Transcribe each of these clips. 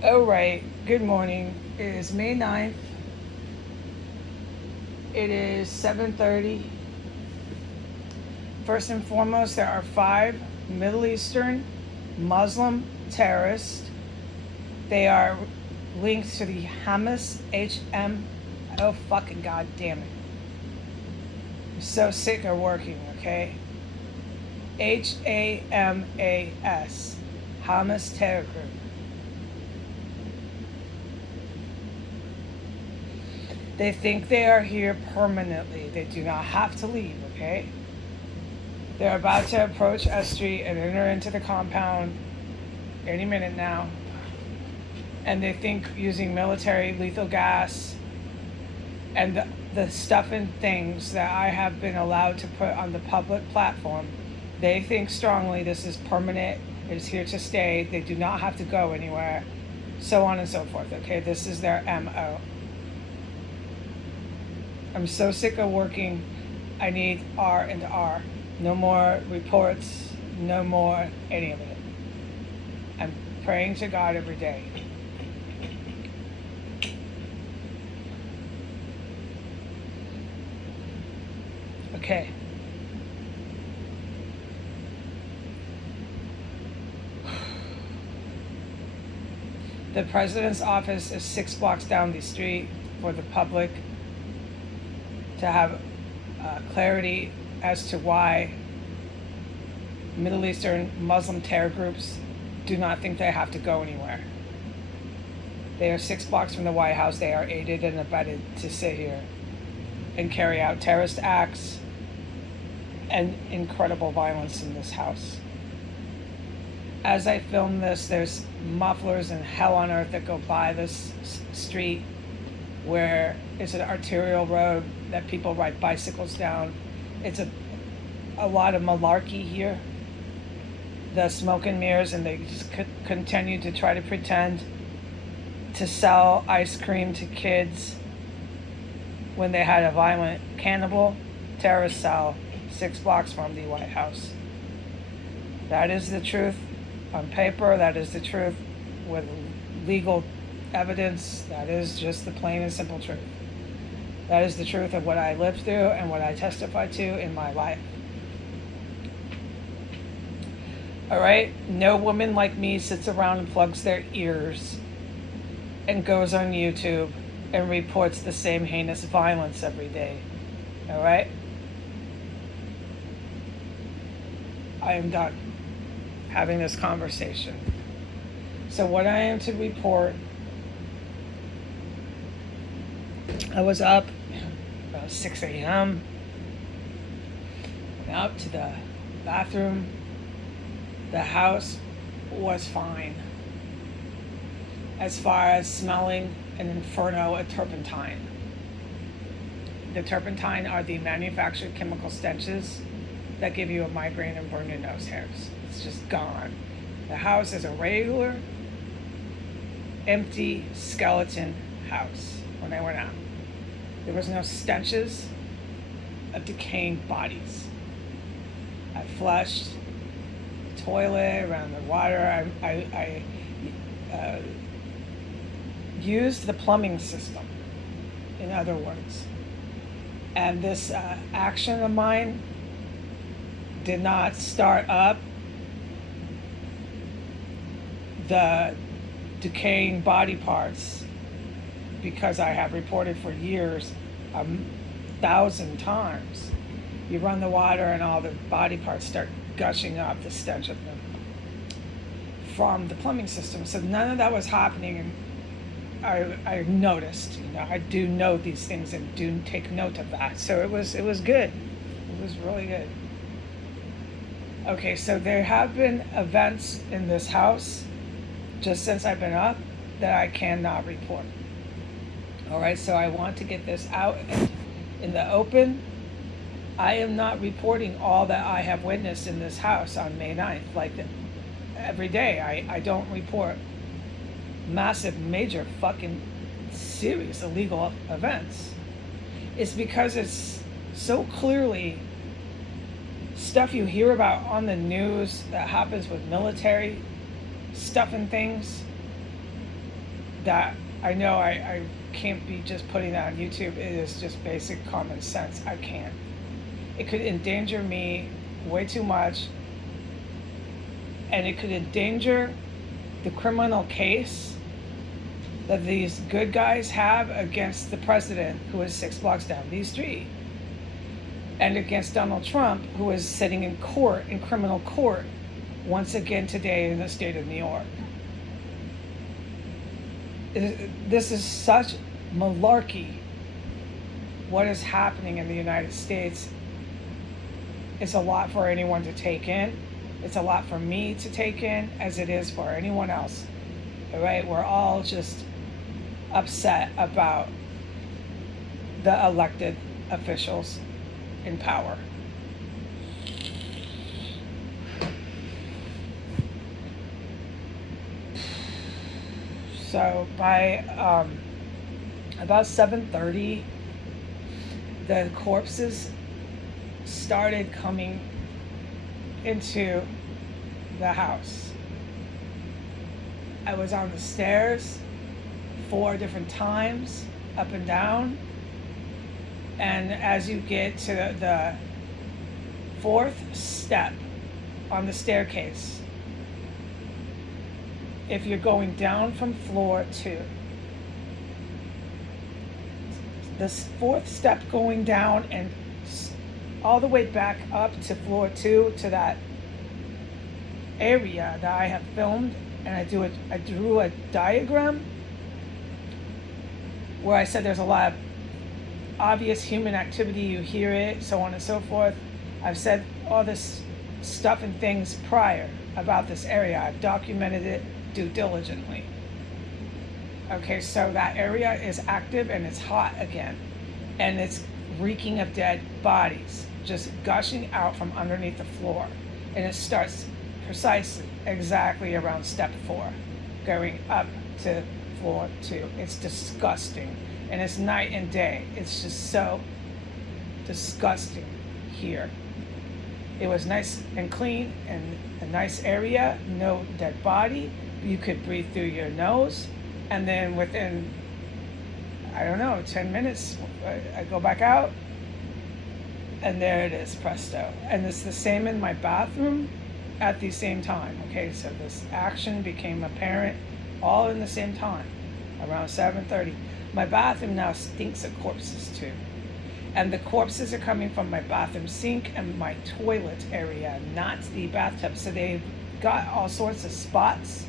All right, good morning. It is May 9th. It is 7:30. First and foremost, there are 5 Middle Eastern Muslim terrorists. They are linked to the Hamas HM. Oh, fucking god damn it. I'm so sick of working, okay? HAMAS. Hamas Terror Group. They think they are here permanently. They do not have to leave, okay? They're about to approach S Street and enter into the compound any minute now. And they think using military lethal gas and the stuff and things that I have been allowed to put on the public platform, they think strongly this is permanent, it is here to stay, they do not have to go anywhere, so on and so forth, okay? This is their MO. I'm so sick of working. I need R and R. No more reports, no more any of it. I'm praying to God every day. Okay. The president's office is 6 blocks down the street for the public to have clarity as to why Middle Eastern Muslim terror groups do not think they have to go anywhere. They are 6 blocks from the White House. They are aided and abetted to sit here and carry out terrorist acts and incredible violence in this house. As I film this, there's mufflers and hell on earth that go by this street where it's an arterial road that people ride bicycles down. It's a lot of malarkey here. The smoke and mirrors, and they just continue to try to pretend to sell ice cream to kids when they had a violent cannibal terrorist cell 6 blocks from the White House. That is the truth on paper. That is the truth with legal evidence. That is just the plain and simple truth. That is the truth of what I lived through and what I testify to in my life. All right? No woman like me sits around and plugs their ears and goes on YouTube and reports the same heinous violence every day. All right? I am done having this conversation. So what I am to report, I was up about 6 a.m., went up to the bathroom. The house was fine as far as smelling an inferno of turpentine. The turpentine are the manufactured chemical stenches that give you a migraine and burn your nose hairs. It's just gone. The house is a regular, empty skeleton house when I went out. There was no stenches of decaying bodies. I flushed the toilet, around the water. I used the plumbing system, in other words. And this action of mine did not start up the decaying body parts, because I have reported for years 1,000 times. You run the water and all the body parts start gushing up, the stench of them, from the plumbing system. So none of that was happening, and I noticed. I do know these things and do take note of that. So it was good. It was really good. Okay, so there have been events in this house just since I've been up that I cannot report. All right, so I want to get this out in the open. I am not reporting all that I have witnessed in this house on May 9th. Like every day, I don't report massive, major, fucking serious illegal events. It's because it's so clearly stuff you hear about on the news that happens with military stuff and things. that I know I can't be just putting that on YouTube. It is just basic common sense. I can't. It could endanger me way too much, and it could endanger the criminal case that these good guys have against the president, who is 6 blocks down the street, and against Donald Trump, who is sitting in court, in criminal court, once again today in the state of New York. This is such malarkey. What is happening in the United States is a lot for anyone to take in. It's a lot for me to take in, as it is for anyone else. All right, we're all just upset about the elected officials in power. So by about 7:30, the corpses started coming into the house. I was on the stairs 4 different times, up and down. And as you get to the 4th step on the staircase, if you're going down from floor 2, this 4th step going down and all the way back up to floor 2, to that area that I have filmed, and I drew a diagram where I said there's a lot of obvious human activity, you hear it, so on and so forth. I've said all this stuff and things prior about this area. I've documented it due diligently. Okay, so that area is active and it's hot again, and it's reeking of dead bodies just gushing out from underneath the floor, and it starts precisely exactly around step 4 going up to floor 2. It's disgusting, and it's night and day. It's just so disgusting here. It was nice and clean and a nice area, no dead body. You could breathe through your nose, and then within, I don't know, 10 minutes, I go back out, and there it is, presto. And it's the same in my bathroom at the same time. Okay, so this action became apparent all in the same time, around 7:30. My bathroom now stinks of corpses too. And the corpses are coming from my bathroom sink and my toilet area, not the bathtub. So they've got all sorts of spots.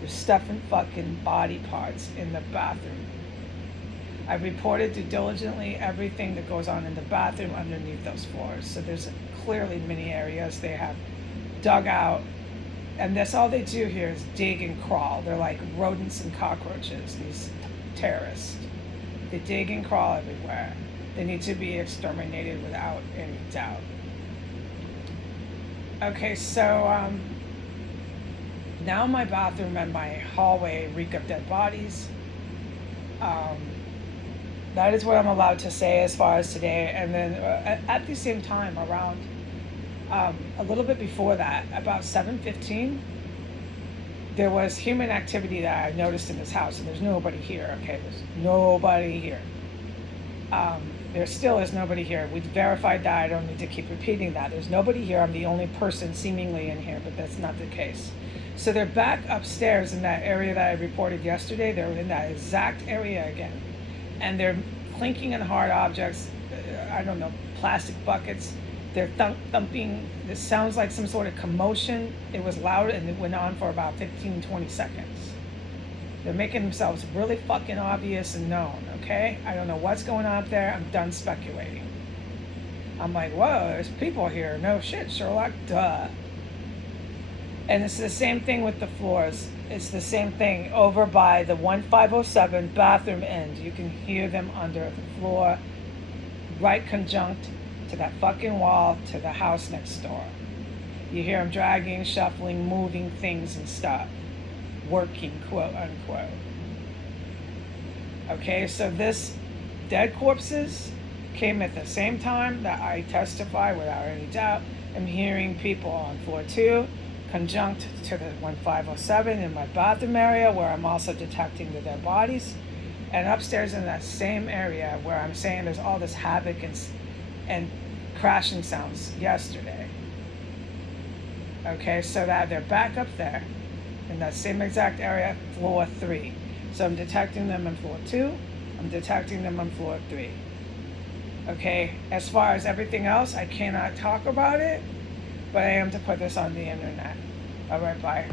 They're stuffing fucking body parts in the bathroom. I've reported diligently everything that goes on in the bathroom underneath those floors. So there's clearly many areas they have dug out. And that's all they do here is dig and crawl. They're like rodents and cockroaches, these terrorists. They dig and crawl everywhere. They need to be exterminated without any doubt. Okay, so now my bathroom and my hallway reek of dead bodies. That is what I'm allowed to say as far as today. And then at the same time, around a little bit before that, about 7:15, there was human activity that I noticed in this house, and there's nobody here. Okay, there's nobody here. There still is nobody here. We verified that. I don't need to keep repeating that. There's nobody here. I'm the only person seemingly in here, but that's not the case. So they're back upstairs in that area that I reported yesterday. They're in that exact area again. And they're clinking on hard objects, I don't know, plastic buckets. They're thumping. This sounds like some sort of commotion. It was loud, and it went on for about 15, 20 seconds. They're making themselves really fucking obvious and known, okay? I don't know what's going on up there. I'm done speculating. I'm like, whoa, there's people here. No shit, Sherlock, duh. And it's the same thing with the floors. It's the same thing over by the 1507 bathroom end. You can hear them under the floor, right conjunct to that fucking wall to the house next door. You hear them dragging, shuffling, moving things and stuff. Working, quote unquote. Okay, so this dead corpses came at the same time that I testify without any doubt. I'm hearing people on floor 2 conjunct to the 1507 in my bathroom area, where I'm also detecting the dead bodies, and upstairs in that same area where I'm saying there's all this havoc and crashing sounds yesterday. Okay, so that they're back up there in that same exact area, floor 3. So I'm detecting them in floor 2, I'm detecting them on floor 3. Okay, as far as everything else, I cannot talk about it, but I am to put this on the internet. All right, bye.